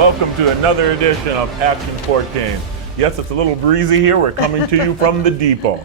Welcome to another edition of Action 14. Yes, it's a little breezy here. We're coming to you from the Depot.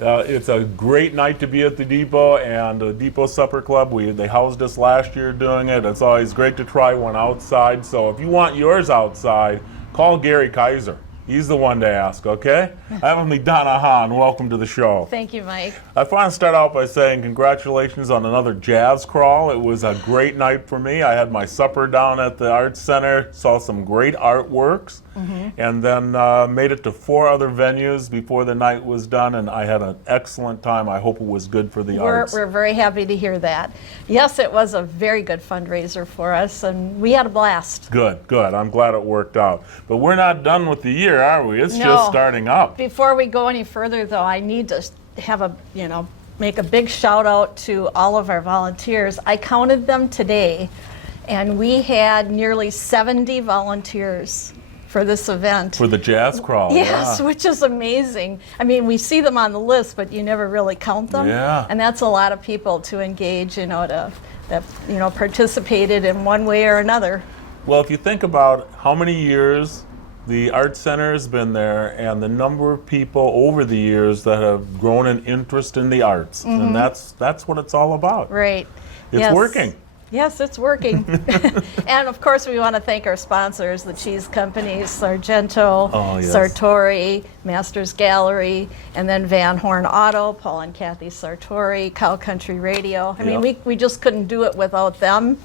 It's a great night to be at the Depot, and the Depot Supper Club, they housed us last year doing it. It's always great to try one outside. So if you want yours outside, call Gary Kaiser. He's the one to ask, okay? I'm Donna Hahn. Welcome to the show. Thank you, Mike. I want to start out by saying congratulations on another jazz crawl. It was a great night for me. I had my supper down at the Arts Center, saw some great artworks, and then made it to 4 other venues before the night was done, and I had an excellent time. I hope it was good for the arts. We're very happy to hear that. Yes, it was a very good fundraiser for us, and we had a blast. Good, good. I'm glad it worked out. But we're not done with the year, are we? It's just starting up. Before we go any further, though, I need to have make a big shout out to all of our volunteers. I counted them today, and we had nearly 70 volunteers for this event. For the jazz crawl. Yes, yeah. Which is amazing. I mean, we see them on the list, but you never really count them. Yeah. And that's a lot of people to engage, that participated in one way or another. Well, if you think about how many years the Art Center has been there and the number of people over the years that have grown an interest in the arts, and that's what it's all about. Right. It's working. Yes, it's working. And of course, we want to thank our sponsors, the cheese companies, Sargento, Sartori, Masters Gallery, and then Van Horn Auto, Paul and Kathy Sartori, Cow Country Radio. I mean, we just couldn't do it without them.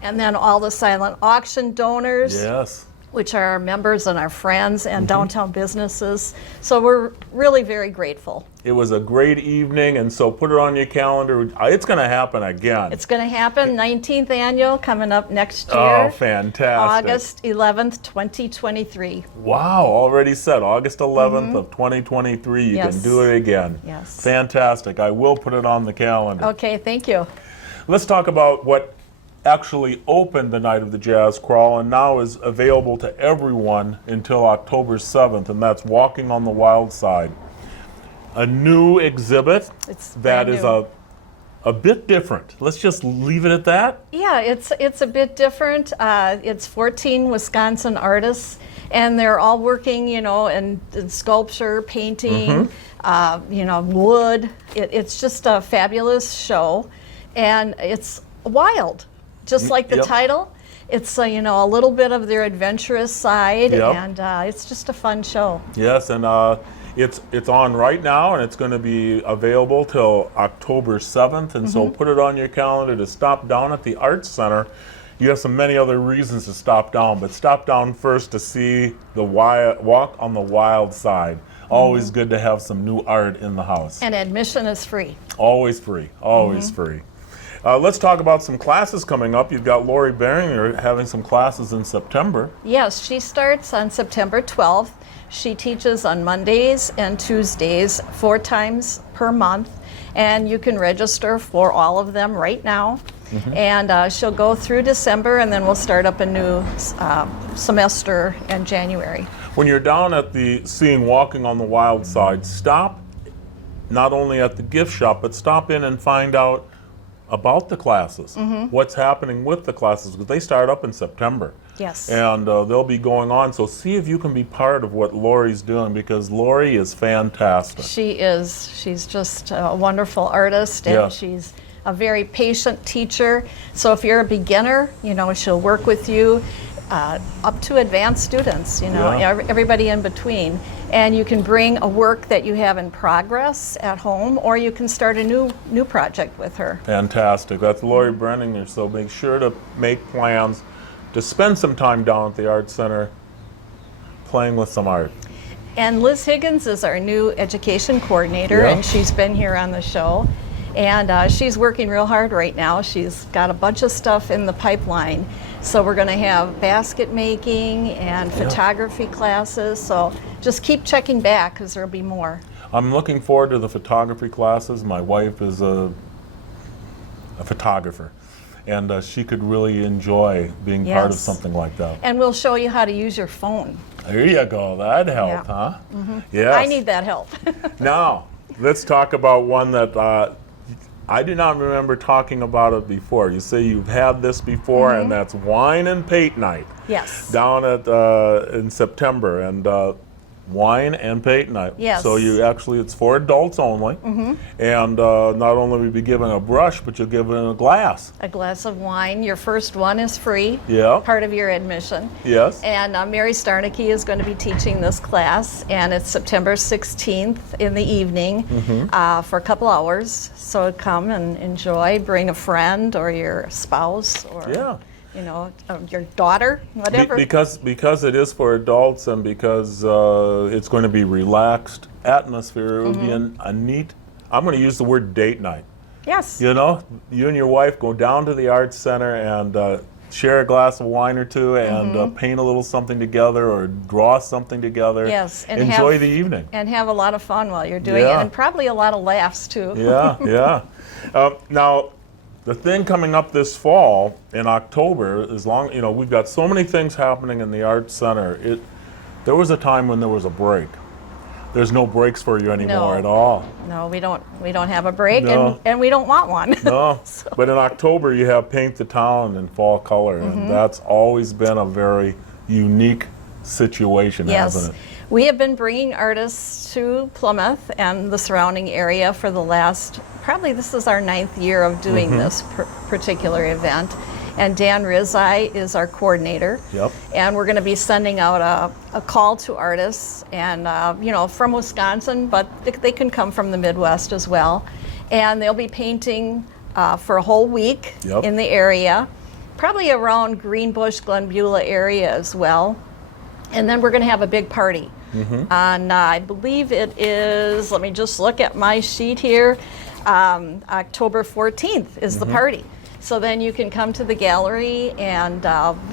And then all the silent auction donors. Yes. Which are our members and our friends and downtown businesses. So we're really very grateful. It was a great evening, and so put it on your calendar. It's going to happen again. It's going to happen, 19th annual, coming up next year. Oh, fantastic. August 11th, 2023. Wow, already said, August 11th of 2023. You can do it again. Yes. Fantastic. I will put it on the calendar. Okay, thank you. Let's talk about what actually opened the night of the Jazz Crawl and now is available to everyone until October 7th, and that's Walking on the Wild Side. A new exhibit that is a bit different. Let's just leave it at that. Yeah, it's a bit different. It's 14 Wisconsin artists, and they're all working, in sculpture, painting, wood. It's just a fabulous show, and it's wild. Just like the title, it's a little bit of their adventurous side, and it's just a fun show. Yes, and it's on right now, and it's going to be available till October 7th, and so put it on your calendar to stop down at the Arts Center. You have many other reasons to stop down, but stop down first to see the Walk on the Wild Side. Always good to have some new art in the house. And admission is free. Always free, always free. Let's talk about some classes coming up. You've got Lori Beringer having some classes in September. Yes, she starts on September 12th. She teaches on Mondays and Tuesdays 4 times per month, and you can register for all of them right now. And she'll go through December, and then we'll start up a new semester in January. When you're down at seeing Walking on the Wild Side, stop not only at the gift shop, but stop in and find out about the classes, what's happening with the classes, because they start up in September. Yes. And they'll be going on, so see if you can be part of what Lori's doing, because Lori is fantastic. She is. She's just a wonderful artist, and she's a very patient teacher. So if you're a beginner, she'll work with you up to advanced students, everybody in between. And you can bring a work that you have in progress at home, or you can start a new project with her. Fantastic. That's Lori Brenninger, so make sure to make plans to spend some time down at the Art Center playing with some art. And Liz Higgins is our new education coordinator, and she's been here on the show. And she's working real hard right now. She's got a bunch of stuff in the pipeline. So we're going to have basket making and photography classes. So just keep checking back, because there'll be more. I'm looking forward to the photography classes. My wife is a photographer, and she could really enjoy being part of something like that. And we'll show you how to use your phone. There you go. That'd help, huh? Yes. I need that help. Now, let's talk about one that I do not remember talking about it before. You say you've had this before, and that's Wine and Paint Night. Yes. Down at in September, and Wine and Paint Night. Yes. So it's for adults only, and not only will you be given a brush, but you'll give it in a glass. A glass of wine. Your first one is free. Yeah. Part of your admission. Yes. And Mary Starnicki is going to be teaching this class, and it's September 16th in the evening for a couple hours. So come and enjoy. Bring a friend or your spouse or your daughter, whatever. Because it is for adults, and because it's going to be relaxed atmosphere, it would be a neat. I'm going to use the word date night. Yes. You and your wife go down to the Arts Center and share a glass of wine or two and paint a little something together or draw something together. Yes. And enjoy the evening. And have a lot of fun while you're doing it, and probably a lot of laughs too. Yeah. Now, the thing coming up this fall in October, we've got so many things happening in the Arts Center. There was a time when there was a break. There's no breaks for you anymore at all. No, we don't have a break, No. and we don't want one. No, but in October you have Paint the Town in fall color, and that's always been a very unique situation, hasn't it? We have been bringing artists to Plymouth and the surrounding area for the last, probably this is our 9th year of doing this particular event. And Dan Rizai is our coordinator. Yep. And we're going to be sending out a call to artists, and from Wisconsin, but they can come from the Midwest as well. And they'll be painting for a whole week in the area, probably around Greenbush, Glenbeulah area as well. And then we're going to have a big party on, I believe it is, let me just look at my sheet here, October 14th is the party. So then you can come to the gallery and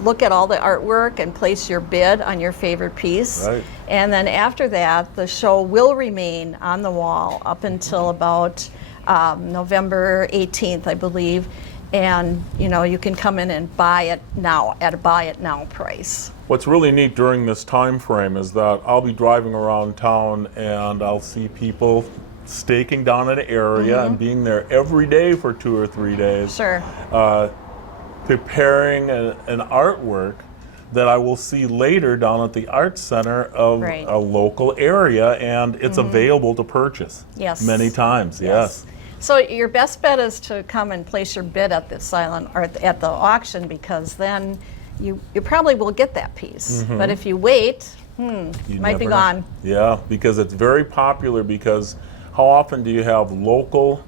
look at all the artwork and place your bid on your favorite piece. Right. And then after that, the show will remain on the wall up until about November 18th, I believe. And you can come in and buy it now at a buy it now price. What's really neat during this time frame is that I'll be driving around town and I'll see people staking down an area and being there every day for 2 or 3 days. Sure. Preparing an artwork that I will see later down at the Arts Center of a local area, and it's available to purchase. Yes. Many times, yes. So your best bet is to come and place your bid at the silent or at the auction, because then you probably will get that piece. But if you wait, it might be gone. Yeah, because it's very popular, because how often do you have local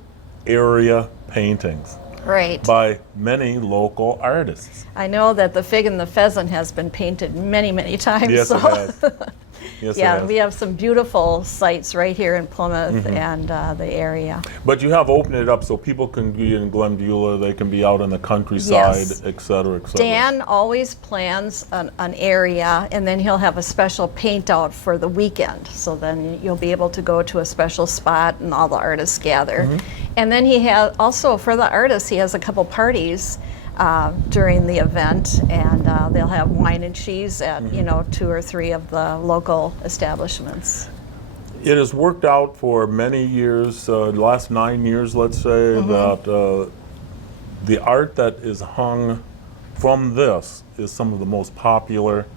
area paintings? Right. By many local artists. I know that the Fig and the Pheasant has been painted many, many times. Yes, it has. Yes, yeah, it has. we have some beautiful sites right here in Plymouth and the area. But you have opened it up so people can be in Glenbeulah, they can be out in the countryside, et cetera, et cetera. Dan always plans an area, and then he'll have a special paint out for the weekend. So then you'll be able to go to a special spot and all the artists gather. And then he has, also for the artists, he has a couple parties during the event, and they'll have wine and cheese at 2 or 3 of the local establishments. It has worked out for many years, the last 9 years, let's say, that the art that is hung from this is some of the most popular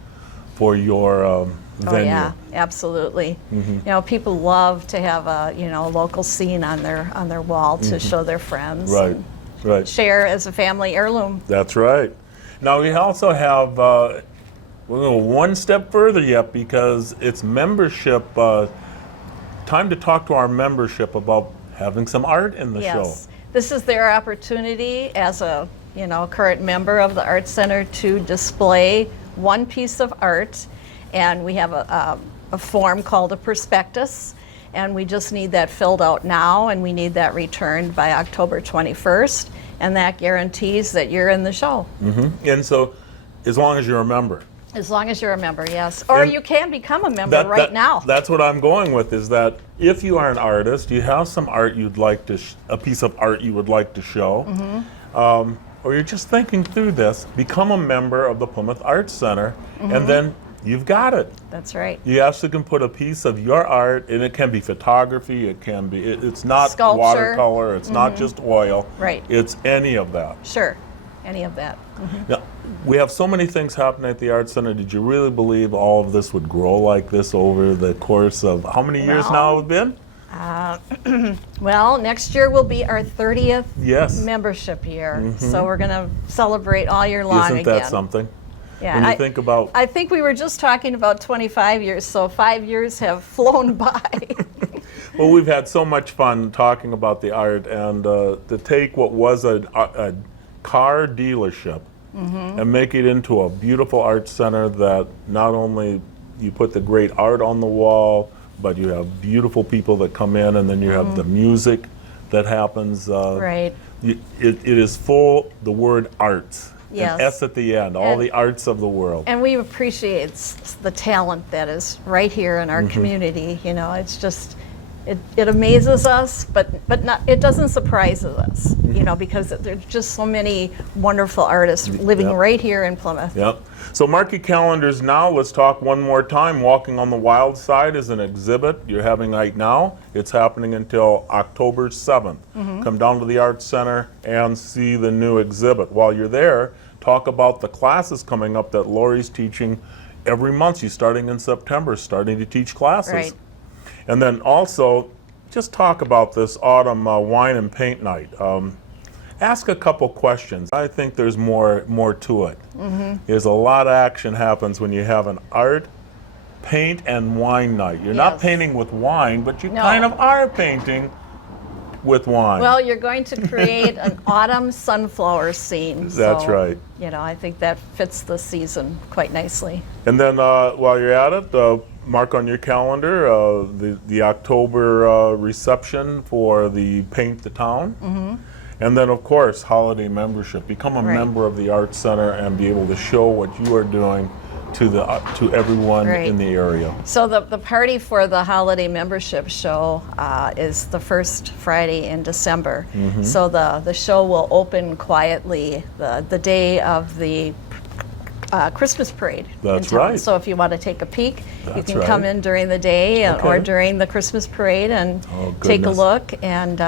for your venue. Oh yeah, absolutely. People love to have a local scene on their wall to show their friends. Right. Right. Share as a family heirloom. That's right. Now we also have, we're going to go one step further yet, because it's membership, time to talk to our membership about having some art in the show. This is their opportunity as a current member of the Arts Center to display one piece of art, and we have a form called a prospectus. And we just need that filled out now, and we need that returned by October 21st, and that guarantees that you're in the show. And so, as long as you're a member. As long as you're a member, yes. Or you can become a member now. That's what I'm going with, is that if you are an artist, you have some art you'd like to, a piece of art you would like to show, or you're just thinking through this, become a member of the Plymouth Arts Center, and then you've got it. That's right. You actually can put a piece of your art, and it can be photography, it can be, it's not Sculpture. watercolor, it's not just oil. Right. It's any of that. Sure. Any of that. Now, we have so many things happening at the Art Center. Did you really believe all of this would grow like this over the course of how many years now have it been? Well, next year will be our 30th Yes. membership year. So we're going to celebrate all year long Isn't again. that something? Yeah, When you think about, I think we were just talking about 25 years, so 5 years have flown by. well, we've had so much fun talking about the art, and to take what was a car dealership and make it into a beautiful art center that not only you put the great art on the wall, but you have beautiful people that come in, and then you have the music that happens. Right. It is full, the word arts. Yes. An S at the end, all the arts of the world. And we appreciate the talent that is right here in our community. You know, it's just, it amazes us, but not, it doesn't surprise us, you know, because there's just so many wonderful artists living right here in Plymouth. Yep. So mark your calendars now. Let's talk one more time. Walking on the Wild Side is an exhibit you're having right now. It's happening until October 7th. Come down to the Arts Center and see the new exhibit. While you're there, talk about the classes coming up that Lori's teaching every month. She's starting in September, starting to teach classes. Right. And then also, just talk about this autumn wine and paint night. Ask a couple questions. I think there's more to it. There's a lot of action happens when you have an art, paint, and wine night. You're not painting with wine, but you kind of are painting with wine. Well, you're going to create an autumn sunflower scene. That's so, right. You know, I think that fits the season quite nicely. And then while you're at it, mark on your calendar the October reception for the Paint the Town. And then, of course, holiday membership. Become a member of the Arts Center and be able to show what you are doing to everyone in the area. So the party for the holiday membership show is the first Friday in December. So the show will open quietly the day of the Christmas parade. That's right. So if you want to take a peek, you can right. come in during the day or during the Christmas parade and take a look, and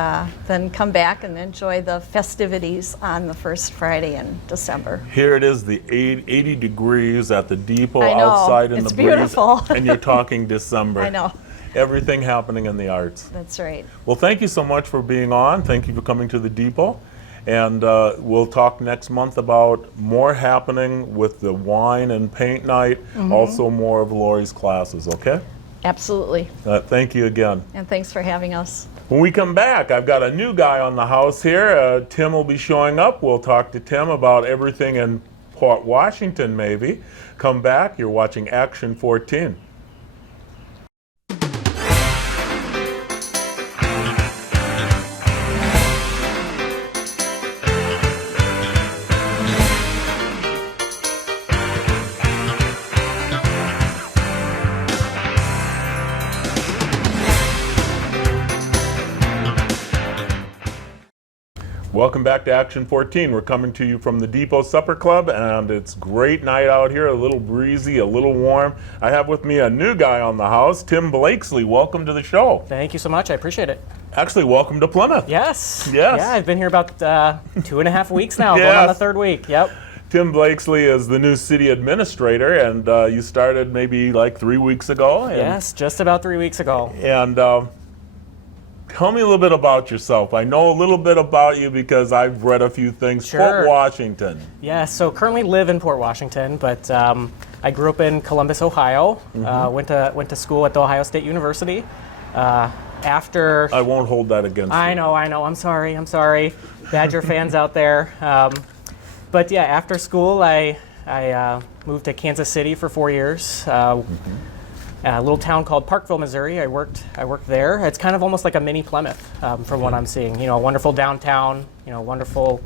then come back and enjoy the festivities on the first Friday in December. Here it is, the 80 degrees at the depot I know. outside in It's the breeze. beautiful. And you're talking December. I know. Everything happening in the arts. That's right. Well, thank you so much for being on. Thank you for coming to the depot. And we'll talk next month about more happening with the wine and paint night, also more of Lori's classes, okay? Absolutely. Thank you again. And thanks for having us. When we come back, I've got a new guy on the house here. Tim will be showing up. We'll talk to Tim about everything in Port Washington, maybe. Come back. You're watching Action 14. Welcome back to Action 14. We're coming to you from the Depot Supper Club, and it's a great night out here, a little breezy, a little warm. I have with me a new guy on the house, Tim Blakesley. Welcome to the show. Thank you so much. I appreciate it. Actually, welcome to Plymouth. Yes. Yes. Yeah, I've been here about 2.5 weeks now, going on the third week. Yep. Tim Blakesley is the new city administrator, and you started maybe like 3 weeks ago. And, Yes, just about 3 weeks ago. And tell me a little bit about yourself. I know a little bit about you because I've read a few things. Sure. Port Washington. Yeah, so currently live in Port Washington, but I grew up in Columbus, Ohio. Went to school at the Ohio State University. After I won't hold that against you. I know. I'm sorry. Badger fans out there. But yeah, after school, I moved to Kansas City for 4 years. A little town called Parkville, Missouri. I worked there. It's kind of almost like a mini Plymouth from what I'm seeing. You know, a wonderful downtown. You know, wonderful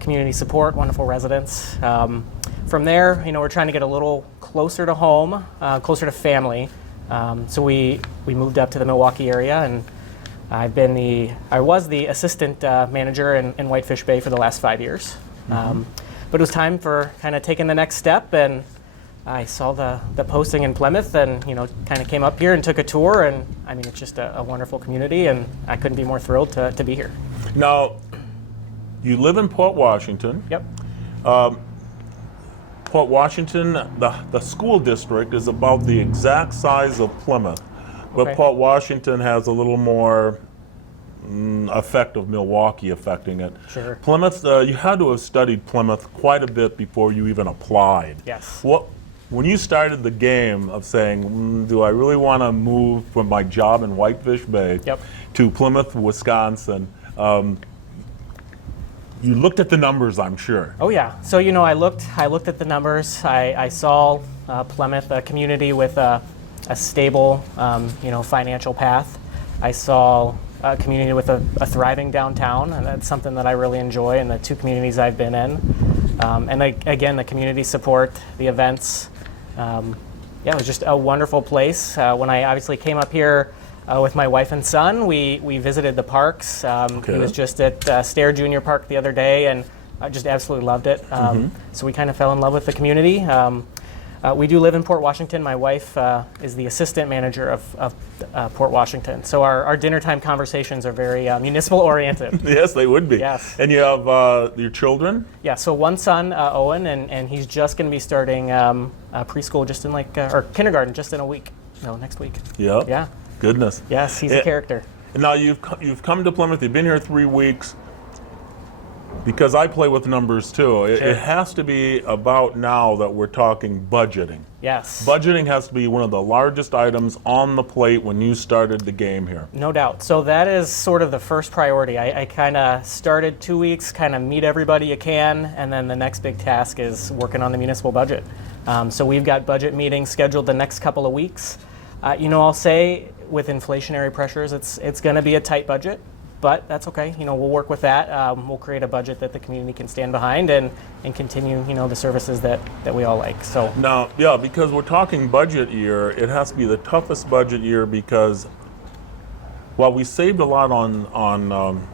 community support, wonderful residents. From there, you know, we're trying to get a little closer to home, closer to family. So we moved up to the Milwaukee area, and I was the assistant manager in Whitefish Bay for the last 5 years. But it was time for kind of taking the next step and I saw the posting in Plymouth and, kind of came up here and took a tour. And I mean, it's just a wonderful community, and I couldn't be more thrilled to be here. Now, you live in Port Washington. Yep. Port Washington, the school district is about the exact size of Plymouth, but Okay. Port Washington has a little more effect of Milwaukee affecting it. Sure. Plymouth, you had to have studied Plymouth quite a bit before you even applied. Yes. When you started the game of saying, do I really want to move from my job in Whitefish Bay Yep. to Plymouth, Wisconsin, you looked at the numbers, I'm sure. Oh yeah. So I looked at the numbers. I saw Plymouth, a community with a stable, financial path. I saw a community with a thriving downtown, and that's something that I really enjoy in the two communities I've been in. And again, the community support, the events. It was just a wonderful place. When I obviously came up here with my wife and son, we visited the parks. Okay. He was just at Stair Junior Park the other day, and I just absolutely loved it. So we kind of fell in love with the community. We do live in Port Washington. My wife is the assistant manager of Port Washington. So our dinner time conversations are very municipal oriented. Yes, they would be. Yes. And you have your children? Yeah, so one son, Owen, and he's just going to be starting preschool just in or kindergarten just in a week. No, next week. Yep. Yeah. Goodness. Yes, he's a character. And now you've come to Plymouth. You've been here 3 weeks. Because I play with numbers too. It has to be about now that we're talking budgeting. Yes. Budgeting has to be one of the largest items on the plate when you started the game here. No doubt. So that is sort of the first priority. I kind of started 2 weeks, kind of meet everybody you can, and then the next big task is working on the municipal budget. So we've got budget meetings scheduled the next couple of weeks. I'll say with inflationary pressures, it's going to be a tight budget. But that's okay. We'll work with that. We'll create a budget that the community can stand behind and continue, the services that we all like. So now, yeah, because we're talking budget year, it has to be the toughest budget year because while we saved a lot on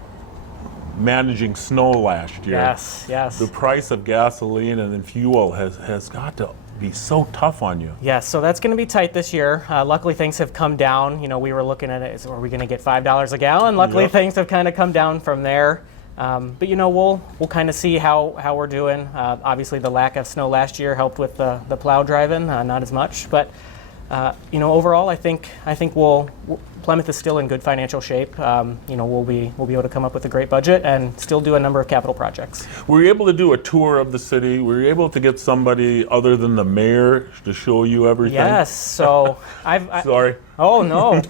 managing snow last year, yes. the price of gasoline and then fuel has got to be so tough on you. Yes, so that's going to be tight this year. Luckily, things have come down. We were looking at it, are we going to get $5 a gallon? Luckily, Yep. Things have kind of come down from there. But we'll kind of see how we're doing. Obviously, the lack of snow last year helped with the plow driving, not as much. But overall, I think Plymouth is still in good financial shape. We'll be able to come up with a great budget and still do a number of capital projects. Were you able to do a tour of the city? Were you able to get somebody other than the mayor to show you everything? Yes. So Sorry. Oh no.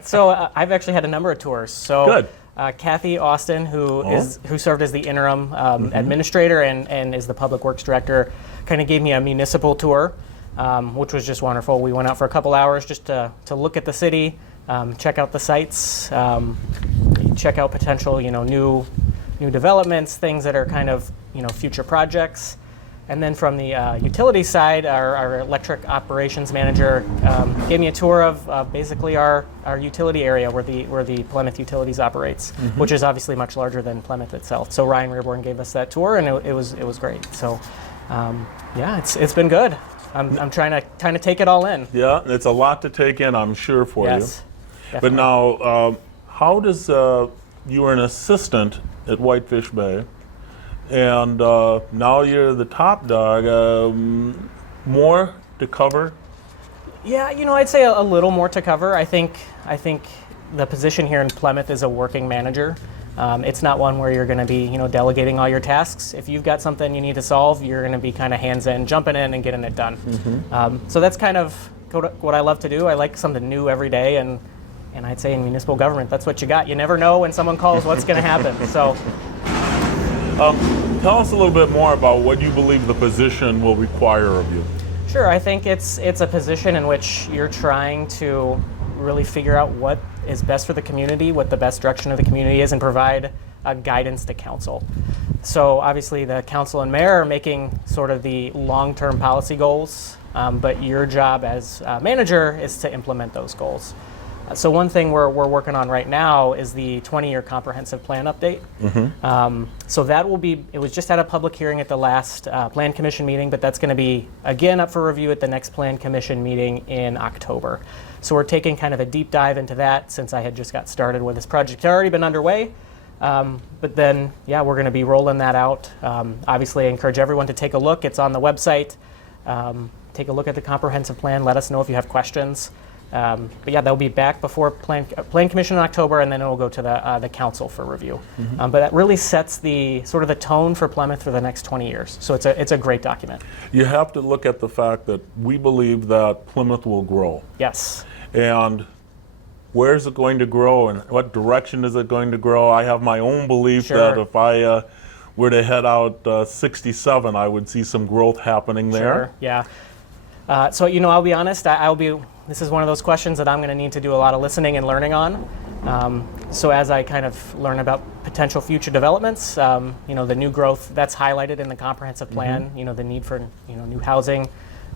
So I've actually had a number of tours. So Good. Kathy Austin, who served as the interim administrator and is the public works director, kind of gave me a municipal tour. Which was just wonderful. We went out for a couple hours just to look at the city, check out the sites, check out potential, new developments, things that are kind of, future projects. And then from the utility side, our electric operations manager gave me a tour of basically our utility area where the Plymouth Utilities operates, which is obviously much larger than Plymouth itself. So Ryan Rearborn gave us that tour, and it was great. So it's been good. I'm trying to take it all in. Yeah, it's a lot to take in, I'm sure, for you. Yes, But definitely. now, how does you were an assistant at Whitefish Bay, and now you're the top dog. More to cover? Yeah, I'd say a little more to cover. I think the position here in Plymouth is a working manager. It's not one where you're going to be, delegating all your tasks. If you've got something you need to solve, you're going to be kind of hands in, jumping in and getting it done. So that's kind of what I love to do. I like something new every day, and I'd say in municipal government, that's what you got. You never know when someone calls what's going to happen. So Tell us a little bit more about what you believe the position will require of you. Sure, I think it's a position in which you're trying to really figure out what is best for the community, what the best direction of the community is, and provide guidance to council. So obviously the council and mayor are making sort of the long-term policy goals, but your job as manager is to implement those goals. So one thing we're working on right now is the 20-year comprehensive plan update. So that will be, it was just at a public hearing at the last Plan Commission meeting, but that's going to be again up for review at the next Plan Commission meeting in October. So we're taking kind of a deep dive into that since I had just got started with this project. It's already been underway, but then, yeah, we're going to be rolling that out. Obviously, I encourage everyone to take a look. It's on the website. Take a look at the comprehensive plan. Let us know if you have questions. But yeah, they'll be back before Plan Commission in October, and then it will go to the council for review. But that really sets the sort of the tone for Plymouth for the next 20 years. So it's a great document. You have to look at the fact that we believe that Plymouth will grow. Yes. And where is it going to grow, and what direction is it going to grow? I have my own belief that if I were to head out 67, I would see some growth happening there. Sure. Yeah. So I'll be honest. This is one of those questions that I'm going to need to do a lot of listening and learning on. So as I kind of learn about potential future developments, the new growth that's highlighted in the comprehensive plan, the need for new housing,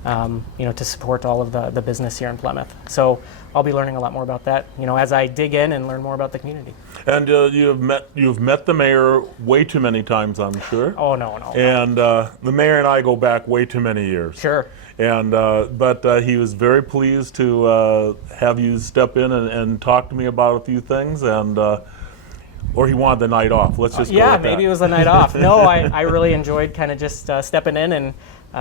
to support all of the business here in Plymouth. So I'll be learning a lot more about that, as I dig in and learn more about the community. And you've met the mayor way too many times, I'm sure. Oh no. And the mayor and I go back way too many years. Sure. And but he was very pleased to have you step in and talk to me about a few things, and or he wanted the night off. Let's just go with maybe that. It was the night off. No, I really enjoyed kind of just stepping in, and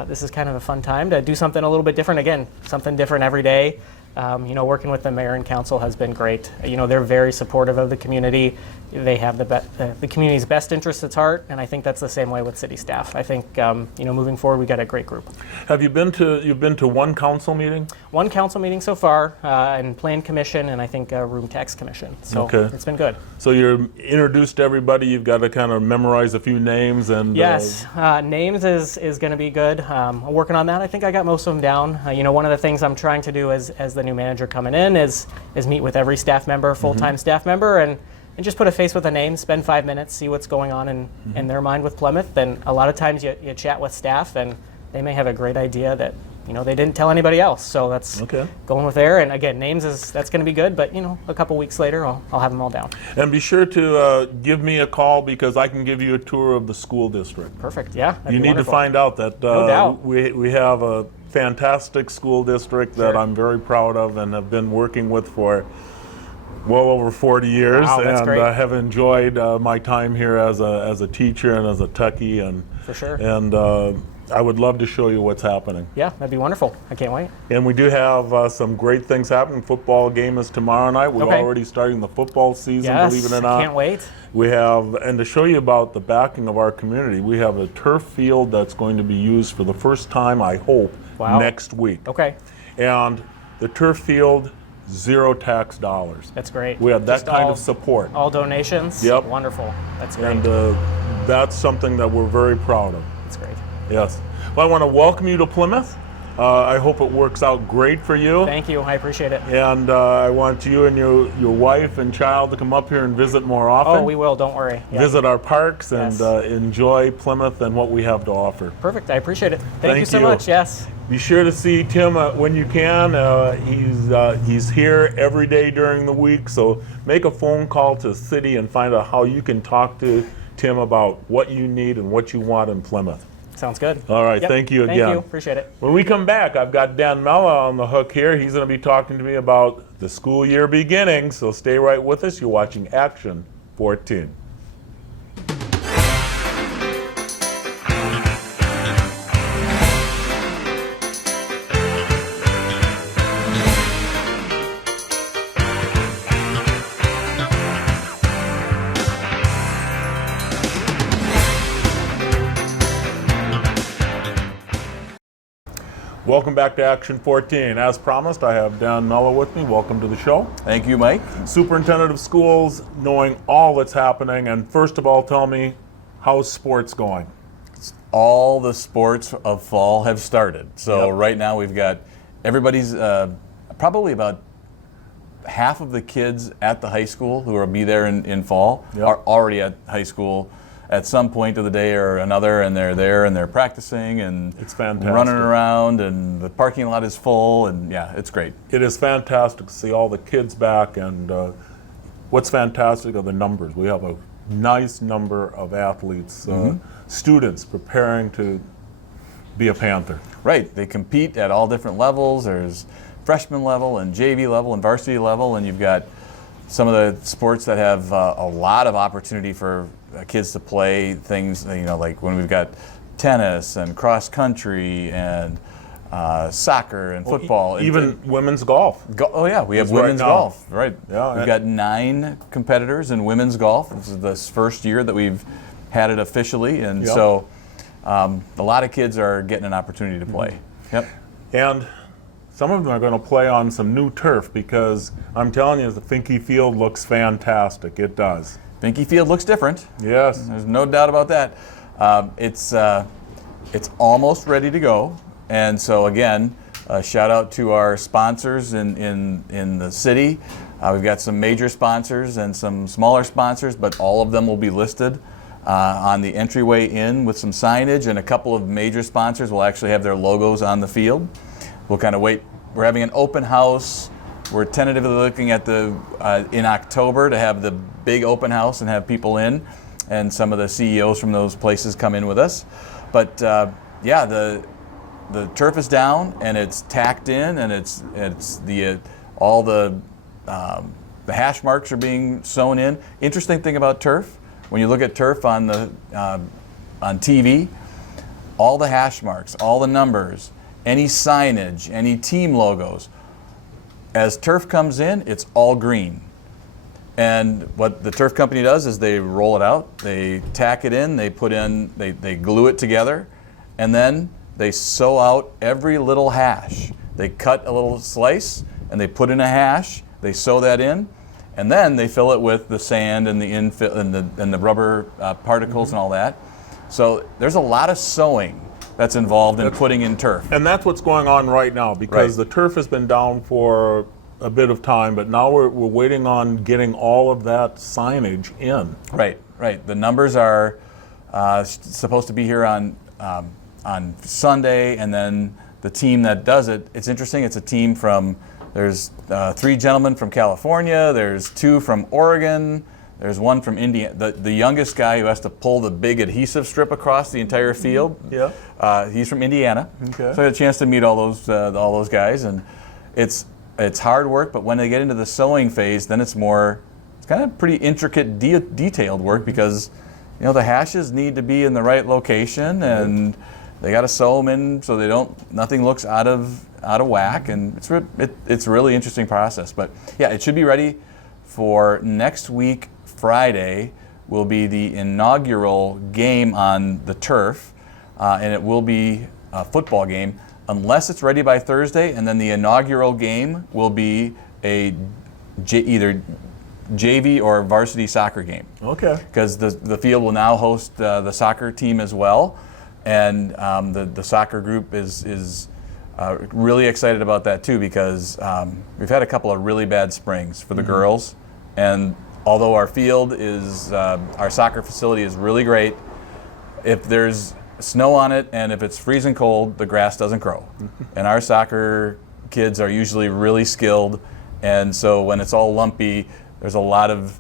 this is kind of a fun time to do something a little bit different again, something different every day. Working with the mayor and council has been great. They're very supportive of the community. They have the community's best interests at heart, and I think that's the same way with city staff. I think moving forward, we got a great group. You've been to one council meeting? One council meeting so far, and Plan Commission, and I think Room Tax Commission. So It's been good. So you're introduced to everybody. You've got to kind of memorize a few names and. Yes, names is going to be good. I'm working on that. I think I got most of them down. One of the things I'm trying to do as the new manager coming in is meet with every staff member, full-time staff member, and just put a face with a name, spend 5 minutes, see what's going on in their mind with Plymouth. And a lot of times you chat with staff, and they may have a great idea that they didn't tell anybody else. So that's going with there. And again, names that's going to be good, but a couple weeks later, I'll have them all down. And be sure to give me a call, because I can give you a tour of the school district. Perfect. Yeah. You need to find out that No doubt. we have a fantastic school district that I'm very proud of and have been working with for well over 40 years. Wow, that's and great. have enjoyed my time here as a teacher and as a techie, and For sure. And I would love to show you what's happening. Yeah, that'd be wonderful. I can't wait. And we do have some great things happening. Football game is tomorrow night. We're already starting the football season, Yes, believe it or not. can't wait. We have, and to show you about the backing of our community, we have a turf field that's going to be used for the first time, I hope, next week. Okay, And the turf field, zero tax dollars. that's great. We have that Just kind of support. All donations? Yep. Wonderful. That's great. And that's something that we're very proud of. That's great. Yes. Well, I want to welcome you to Plymouth. I hope it works out great for you. Thank you. I appreciate it. And I want you and your wife and child to come up here and visit more often. Oh, we will. Don't worry. Yeah. Visit our parks and Yes. Enjoy Plymouth and what we have to offer. Perfect. I appreciate it. Thank you so you. much. Yes. Be sure to see Tim when you can. He's here every day during the week, so make a phone call to the city and find out how you can talk to Tim about what you need and what you want in Plymouth. Sounds good. All right, Yep. thank you again. Thank you. Appreciate it. When we come back, I've got Dan Mella on the hook here. He's going to be talking to me about the school year beginning, so stay right with us. You're watching Action 14. Welcome back to Action 14. As promised, I have Dan Mella with me. Welcome to the show. Thank you, Mike. Superintendent of Schools, knowing all that's happening. And first of all, tell me, how's sports going? All the sports of fall have started. So Yep. right now we've got everybody's, probably about half of the kids at the high school who will be there in fall Yep. are already at high school. at some point of the day or another, and they're there and they're practicing and It's fantastic. running around, and the parking lot is full, and yeah, it's great. It is fantastic to see all the kids back, and what's fantastic are the numbers. We have a nice number of athletes, students preparing to be a Panther. Right, they compete at all different levels. There's freshman level and JV level and varsity level, and you've got some of the sports that have a lot of opportunity for kids to play things, like when we've got tennis and cross country and soccer and football. Even women's golf. Oh yeah, we have It's right women's now. golf. Right. Yeah, We've got 9 competitors in women's golf. This is the first year that we've had it officially, and Yep. so a lot of kids are getting an opportunity to play. Yep. And some of them are going to play on some new turf, because I'm telling you, the Finke Field looks fantastic. It does. Finke Field looks different. Yes. There's no doubt about that. It's almost ready to go, and so again, shout out to our sponsors in the city. We've got some major sponsors and some smaller sponsors, but all of them will be listed on the entryway in with some signage, and a couple of major sponsors will actually have their logos on the field. We'll kind of wait. We're having an open house. We're tentatively looking at in October to have the big open house and have people in, and some of the CEOs from those places come in with us. But yeah, the turf is down and it's tacked in, and it's all the hash marks are being sewn in. Interesting thing about turf, when you look at turf on TV, all the hash marks, all the numbers, any signage, any team logos, as turf comes in, it's all green. And what the turf company does is they roll it out, they tack it in, they glue it together, and then they sew out every little hash. They cut a little slice and they put in a hash, they sew that in, and then they fill it with the sand and the infill and the rubber particles and all that. So there's a lot of sewing that's involved in putting in turf. And that's what's going on right now, because Right. the turf has been down for a bit of time, but now we're waiting on getting all of that signage in. Right. The numbers are supposed to be here on Sunday, and then the team that does it, it's interesting, it's a team there's 3 gentlemen from California, there's 2 from Oregon, there's 1 from Indiana. The youngest guy who has to pull the big adhesive strip across the entire field, he's from Indiana. Okay. So I had a chance to meet all those guys, and it's hard work, but when they get into the sewing phase, then it's kind of pretty intricate, detailed work, because the hashes need to be in the right location, and they got to sew them in so nothing looks out of whack, and it's a really interesting process. But yeah, it should be ready for next week. Friday will be the inaugural game on the turf, and it will be a football game, unless it's ready by Thursday, and then the inaugural game will be either JV or varsity soccer game. Okay. Because the field will now host the soccer team as well, and the soccer group is really excited about that too, because we've had a couple of really bad springs for the girls, and although our field our soccer facility is really great, if there's snow on it and if it's freezing cold, the grass doesn't grow. And our soccer kids are usually really skilled, and so when it's all lumpy, there's a lot of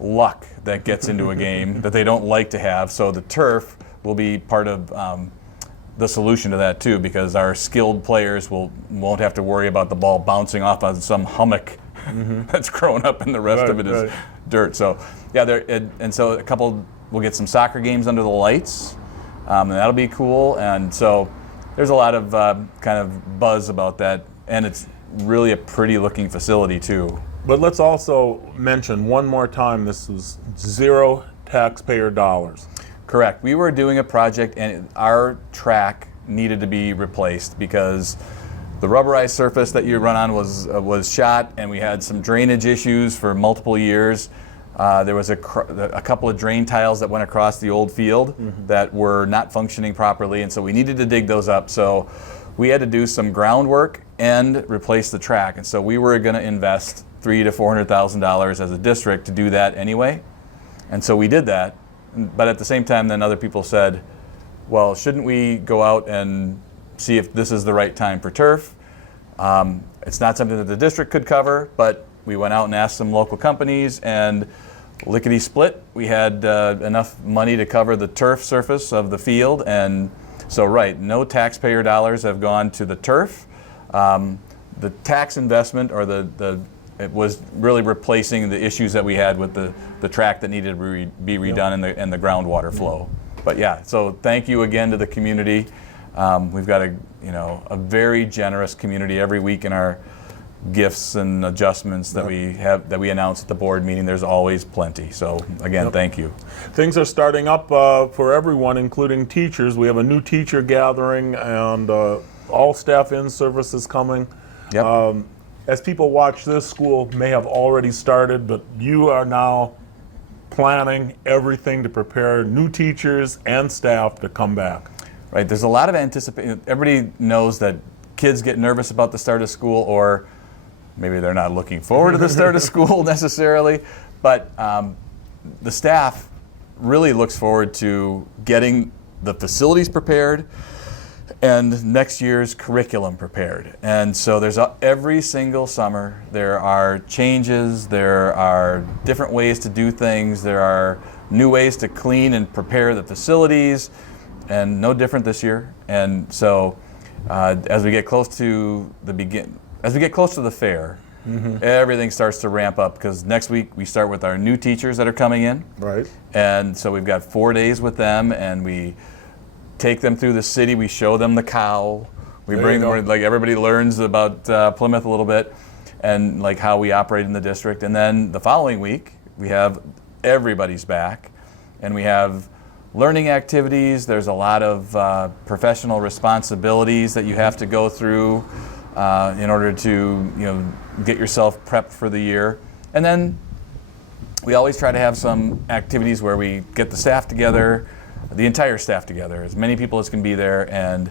luck that gets into a game that they don't like to have. So the turf will be part of the solution to that too, because our skilled players won't have to worry about the ball bouncing off on some hummock that's grown up, and the rest of it is dirt. So yeah, and so a couple, we'll get some soccer games under the lights, and that'll be cool. And so there's a lot of kind of buzz about that, and it's really a pretty looking facility too. But let's also mention one more time, this was zero taxpayer dollars. Correct. We were doing a project, and our track needed to be replaced because the rubberized surface that you run on was shot, and we had some drainage issues for multiple years. There was a couple of drain tiles that went across the old field that were not functioning properly, and so we needed to dig those up. So we had to do some groundwork and replace the track, and so we were going to invest $300,000 to $400,000 as a district to do that anyway. And so we did that, But at the same time, then other people said, well, shouldn't we go out and see if this is the right time for turf? It's not something that the district could cover, but we went out and asked some local companies, and lickety-split, we had enough money to cover the turf surface of the field. And so, no taxpayer dollars have gone to the turf. The tax investment, or it was really replacing the issues that we had with the track that needed to be redone and the groundwater flow. But yeah, so thank you again to the community. We've got a very generous community every week in our gifts and adjustments that we announce at the board meeting. There's always plenty. So again, thank you. Things are starting up for everyone, including teachers. We have a new teacher gathering, and all staff in service is coming. Yep. As people watch this, school may have already started, but you are now planning everything to prepare new teachers and staff to come back. Right, there's a lot of anticipation. Everybody knows that kids get nervous about the start of school, or maybe they're not looking forward to the start of school necessarily, but the staff really looks forward to getting the facilities prepared and next year's curriculum prepared. And so there's every single summer there are changes, there are different ways to do things, there are new ways to clean and prepare the facilities, and no different this year. And so as we get close to the fair, everything starts to ramp up, because next week we start with our new teachers that are coming in. Right. And so we've got 4 days with them, and we take them through the city. We show them the cow. We bring them, like, everybody learns about Plymouth a little bit, and like how we operate in the district. And then the following week we have everybody's back, and we have learning activities. There's a lot of professional responsibilities that you have to go through in order to get yourself prepped for the year. And then we always try to have some activities where we get the staff together, the entire staff together, as many people as can be there, and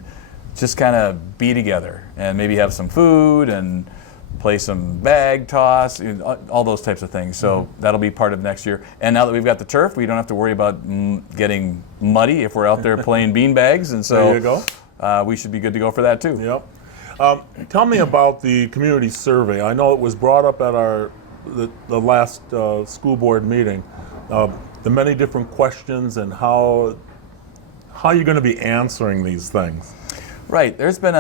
just kind of be together and maybe have some food and play some bag toss, all those types of things. So that'll be part of next year. And now that we've got the turf, we don't have to worry about getting muddy if we're out there playing bean bags. And so there you go. We should be good to go for that too. Yep. Tell me about the community survey. I know it was brought up at the last school board meeting. The many different questions and how you're going to be answering these things. Right. There's been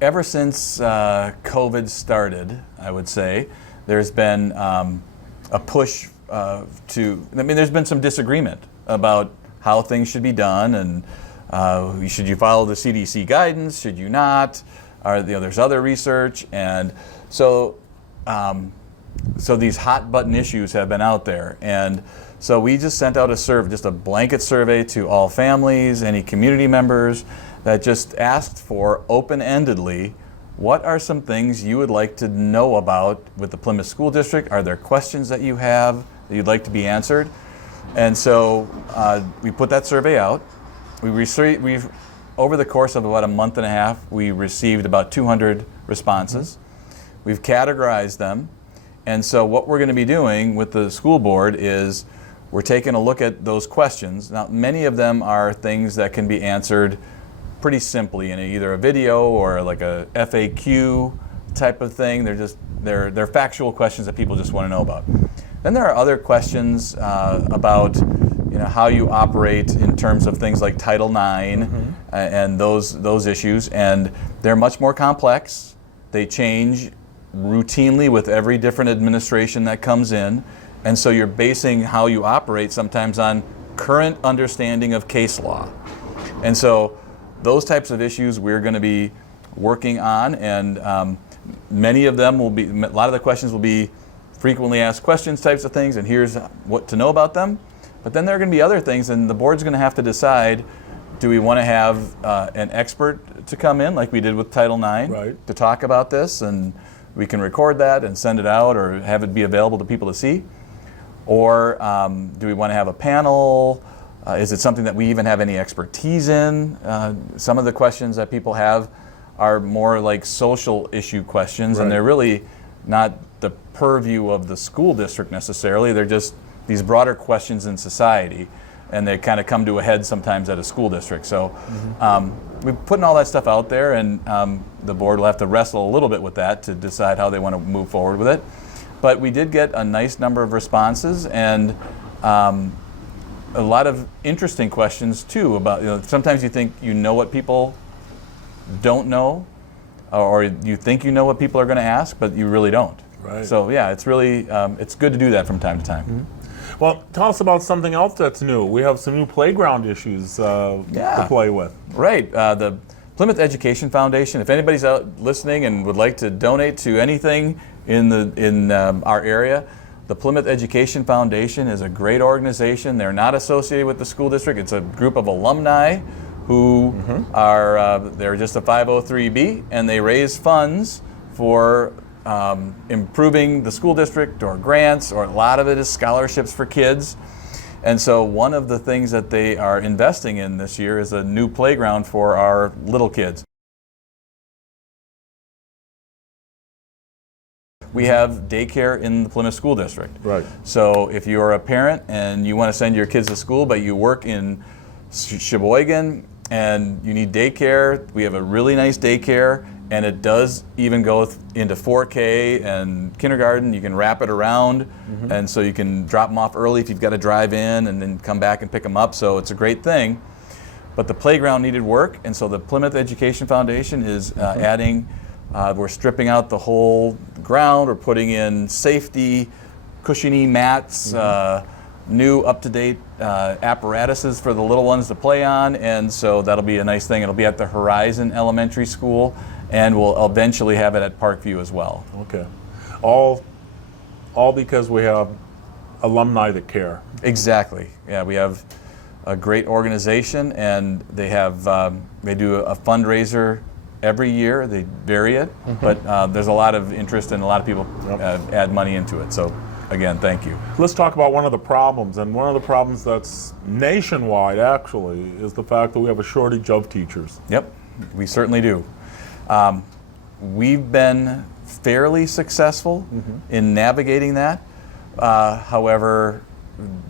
ever since COVID started, I would say, there's been a push there's been some disagreement about how things should be done, and should you follow the CDC guidance, should you not? There's other research, and so these hot button issues have been out there. And so we just sent out just a blanket survey to all families, any community members, that just asked for open-endedly, what are some things you would like to know about with the Plymouth School District? Are there questions that you have that you'd like to be answered? And so we put that survey out. We've over the course of about a month and a half, we received about 200 responses. We've categorized them. And so what we're going to be doing with the school board is we're taking a look at those questions. Now, many of them are things that can be answered pretty simply in either a video or like a FAQ type of thing. They're factual questions that people just want to know about. Then there are other questions about how you operate in terms of things like Title IX and those issues, and they're much more complex. They change routinely with every different administration that comes in, and so you're basing how you operate sometimes on current understanding of case law. And so those types of issues we're going to be working on, and many of them a lot of the questions will be frequently asked questions types of things, and here's what to know about them. But then there are going to be other things, and the board's going to have to decide, do we want to have an expert to come in like we did with Title IX to talk about this, and we can record that and send it out or have it be available to people to see? Or do we want to have a panel? Is it something that we even have any expertise in? Some of the questions that people have are more like social issue questions, and they're really not the purview of the school district necessarily. They're just these broader questions in society. and they kind of come to a head sometimes at a school district. So we're putting all that stuff out there, and the board will have to wrestle a little bit with that to decide how they want to move forward with it. But we did get a nice number of responses, and a lot of interesting questions too about, sometimes you think you know what people don't know, or you think you know what people are going to ask, but you really don't. Right. So yeah, it's really, it's good to do that from time to time. Mm-hmm. Well, tell us about something else that's new. We have some new playground issues to play with. Right. The Plymouth Education Foundation, if anybody's out listening and would like to donate to anything in our area, the Plymouth Education Foundation is a great organization. They're not associated with the school district. It's a group of alumni who are, they're just a 503B, and they raise funds for improving the school district, or grants, or a lot of it is scholarships for kids. And so one of the things that they are investing in this year is a new playground for our little kids. We have daycare in the Plymouth School District. Right. So if you're a parent and you want to send your kids to school, but you work in Sheboygan and you need daycare, we have a really nice daycare, and it does even go into 4K and kindergarten. You can wrap it around, and so you can drop them off early if you've got to drive in and then come back and pick them up. So it's a great thing. But the playground needed work, and so the Plymouth Education Foundation is adding. We're stripping out the whole ground. We're putting in safety, cushiony mats, new up-to-date apparatuses for the little ones to play on, and so that'll be a nice thing. It'll be at the Horizon Elementary School, and we'll eventually have it at Parkview as well. Okay. All because we have alumni that care. Exactly. Yeah, we have a great organization, and they have they do a fundraiser every year. They vary it, but there's a lot of interest, and a lot of people add money into it. So again, thank you. Let's talk about one of the problems, and one of the problems that's nationwide actually is the fact that we have a shortage of teachers. Yep, we certainly do. We've been fairly successful in navigating that. However,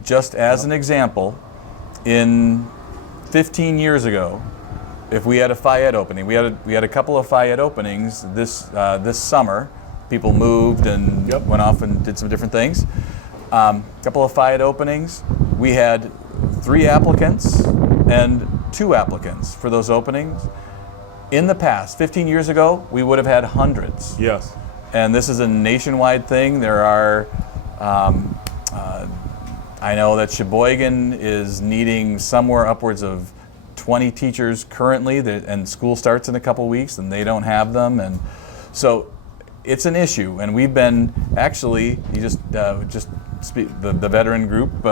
just as an example, in 15 years ago, if we had a Phi-Ed opening, we had a couple of Phi-Ed openings this summer. People moved and went off and did some different things. A couple of Phi-Ed openings. We had 3 applicants and 2 applicants for those openings. In the past, 15 years ago, we would have had hundreds. Yes. And this is a nationwide thing. There are, I know that Sheboygan is needing somewhere upwards of 20 teachers currently, and school starts in a couple weeks, and they don't have them, and so it's an issue. And we've been actually, the veteran group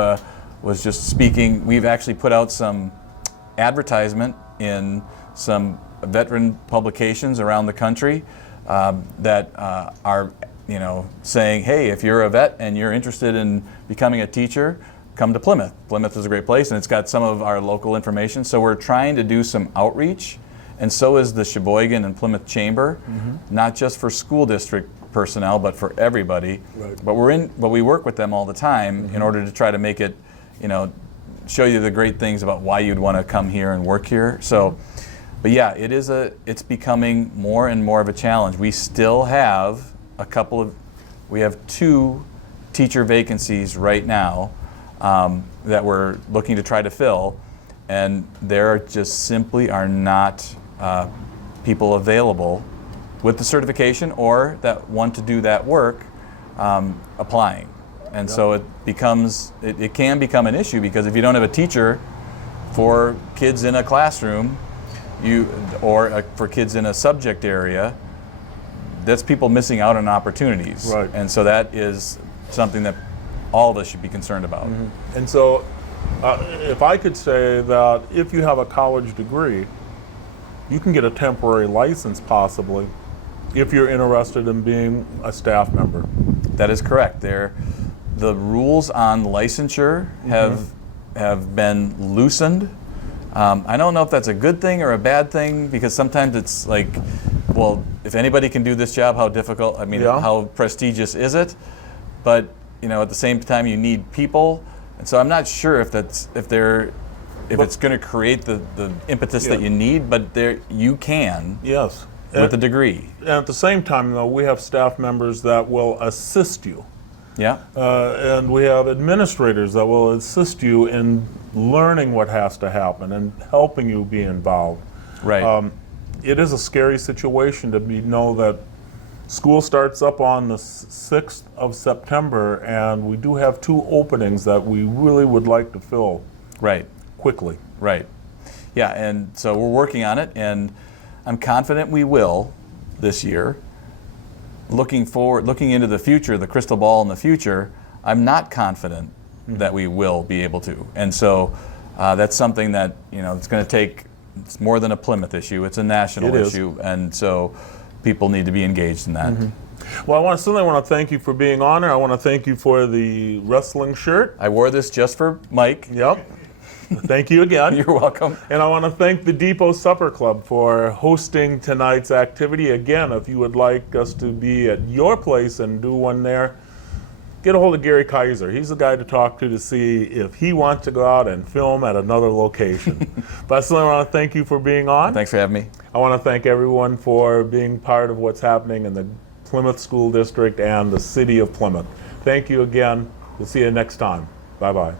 was just speaking. We've actually put out some advertisement in some veteran publications around the country that are, saying, hey, if you're a vet and you're interested in becoming a teacher, come to Plymouth. Plymouth is a great place, and it's got some of our local information. So we're trying to do some outreach, and so is the Sheboygan and Plymouth Chamber, not just for school district personnel, but for everybody. Right. But we work with them all the time in order to try to make it, show you the great things about why you'd want to come here and work here. So, but yeah, it's becoming more and more of a challenge. We still have we have 2 teacher vacancies right now that we're looking to try to fill, and there just simply are not people available with the certification or that want to do that work applying. And so it can become an issue, because if you don't have a teacher for kids in a classroom, or for kids in a subject area, that's people missing out on opportunities. Right. And so that is something that all of us should be concerned about. And so if I could say that if you have a college degree, you can get a temporary license possibly if you're interested in being a staff member. That is correct. The rules on licensure have been loosened. I don't know if that's a good thing or a bad thing, because sometimes it's like, well, if anybody can do this job, how difficult, how prestigious is it? But, at the same time, you need people, And so I'm not sure if it's going to create the impetus that you need, but you can Yes. with a degree. And at the same time, though, we have staff members that will assist you. Yeah. And we have administrators that will assist you in learning what has to happen and helping you be involved. Right. It is a scary situation to know that school starts up on the 6th of September, and we do have 2 openings that we really would like to fill Right. quickly. Right. Yeah, and so we're working on it, and I'm confident we will this year. Looking into the future, the crystal ball in the future, I'm not confident that we will be able to. And so that's something that, it's going to take, it's more than a Plymouth issue, it's a national issue. And so people need to be engaged in that. Well, I certainly want to thank you for being on here. I want to thank you for the wrestling shirt. I wore this just for Mike. Yep. Thank you again. You're welcome. And I want to thank the Depot Supper Club for hosting tonight's activity. Again, if you would like us to be at your place and do one there, get a hold of Gary Kaiser. He's the guy to talk to see if he wants to go out and film at another location. But I certainly want to thank you for being on. Thanks for having me. I want to thank everyone for being part of what's happening in the Plymouth School District and the City of Plymouth. Thank you again. We'll see you next time. Bye-bye.